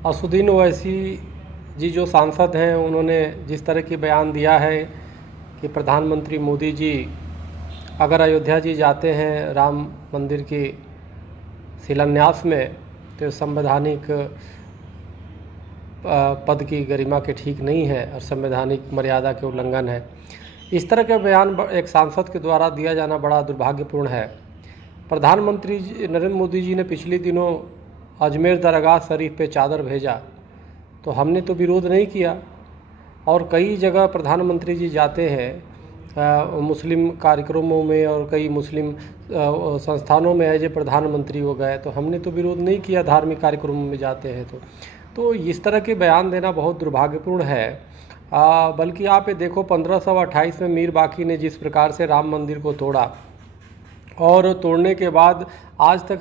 असुद्दीन ओवैसी जी जो सांसद हैं, उन्होंने जिस तरह की बयान दिया है कि प्रधानमंत्री मोदी जी अगर अयोध्या जी जाते हैं राम मंदिर की शिलान्यास में, तो संवैधानिक पद की गरिमा के ठीक नहीं है और संवैधानिक मर्यादा के उल्लंघन है। इस तरह के बयान एक सांसद के द्वारा दिया जाना बड़ा दुर्भाग्यपूर्ण है। प्रधानमंत्री नरेंद्र मोदी जी ने पिछले दिनों अजमेर दरगाह शरीफ पे चादर भेजा, तो हमने तो विरोध नहीं किया। और कई जगह प्रधानमंत्री जी जाते हैं मुस्लिम कार्यक्रमों में और कई मुस्लिम संस्थानों में एज ए प्रधानमंत्री हो गए, तो हमने तो विरोध नहीं किया। धार्मिक कार्यक्रमों में जाते हैं तो इस तरह के बयान देना बहुत दुर्भाग्यपूर्ण है। बल्कि आप ये देखो, 1528 में मीर बाकी ने जिस प्रकार से राम मंदिर को तोड़ा और तोड़ने के बाद आज तक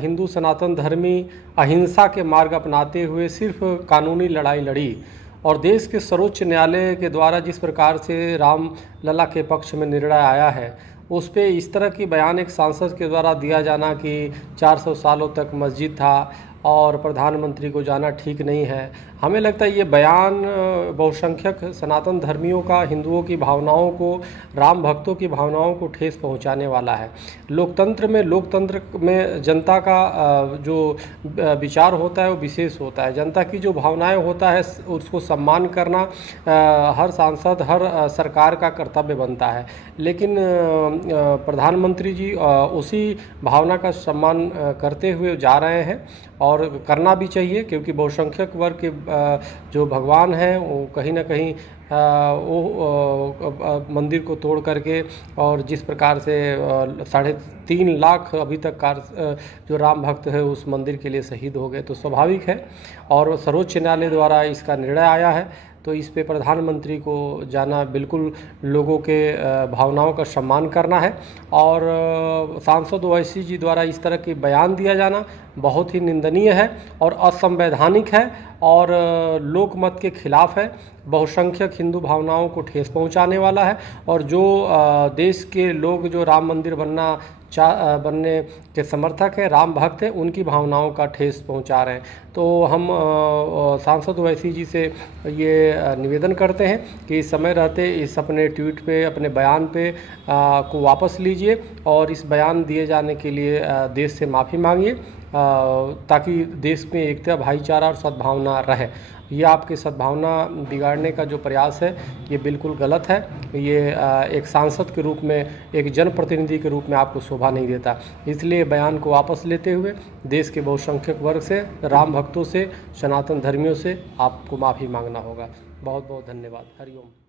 हिंदू सनातन धर्मी अहिंसा के मार्ग अपनाते हुए सिर्फ कानूनी लड़ाई लड़ी, और देश के सर्वोच्च न्यायालय के द्वारा जिस प्रकार से राम लला के पक्ष में निर्णय आया है, उस पे इस तरह की बयान एक सांसद के द्वारा दिया जाना कि 400 सालों तक मस्जिद था और प्रधानमंत्री को जाना ठीक नहीं है। हमें लगता है ये बयान बहुसंख्यक सनातन धर्मियों का, हिंदुओं की भावनाओं को, राम भक्तों की भावनाओं को ठेस पहुंचाने वाला है। लोकतंत्र में जनता का जो विचार होता है वो विशेष होता है। जनता की जो भावनाएं होता है उसको सम्मान करना हर सांसद, हर सरकार का कर्तव्य बनता है। लेकिन प्रधानमंत्री जी उसी भावना का सम्मान करते हुए जा रहे हैं और करना भी चाहिए, क्योंकि बहुसंख्यक वर्ग के जो भगवान हैं वो कहीं ना कहीं वो मंदिर को तोड़ करके, और जिस प्रकार से 3.5 लाख अभी तक जो राम भक्त है उस मंदिर के लिए शहीद हो गए, तो स्वाभाविक है। और सर्वोच्च न्यायालय द्वारा इसका निर्णय आया है, तो इस पे प्रधानमंत्री को जाना बिल्कुल लोगों के भावनाओं का सम्मान करना है। और सांसद ओवैसी जी द्वारा इस तरह के बयान दिया जाना बहुत ही निंदनीय है और असंवैधानिक है और लोकमत के खिलाफ है। बहुसंख्यक हिंदू भावनाओं को ठेस पहुंचाने वाला है, और जो देश के लोग जो राम मंदिर बनने के समर्थक हैं, राम भक्त हैं, उनकी भावनाओं का ठेस पहुंचा रहे हैं। तो हम सांसद ओवैसी जी से ये निवेदन करते हैं कि इस समय रहते इस अपने ट्वीट पे, अपने बयान पे को वापस लीजिए और इस बयान दिए जाने के लिए देश से माफ़ी मांगिए, ताकि देश में एकता, भाईचारा और सद्भावना रहे। ये आपकी सद्भावना बिगाड़ने का जो प्रयास है ये बिल्कुल गलत है। ये एक सांसद के रूप में, एक जनप्रतिनिधि के रूप में आपको शोभा नहीं देता। इसलिए बयान को वापस लेते हुए देश के बहुसंख्यक वर्ग से, राम भक्तों से, सनातन धर्मियों से आपको माफ़ी मांगना होगा। बहुत बहुत धन्यवाद। हरिओम।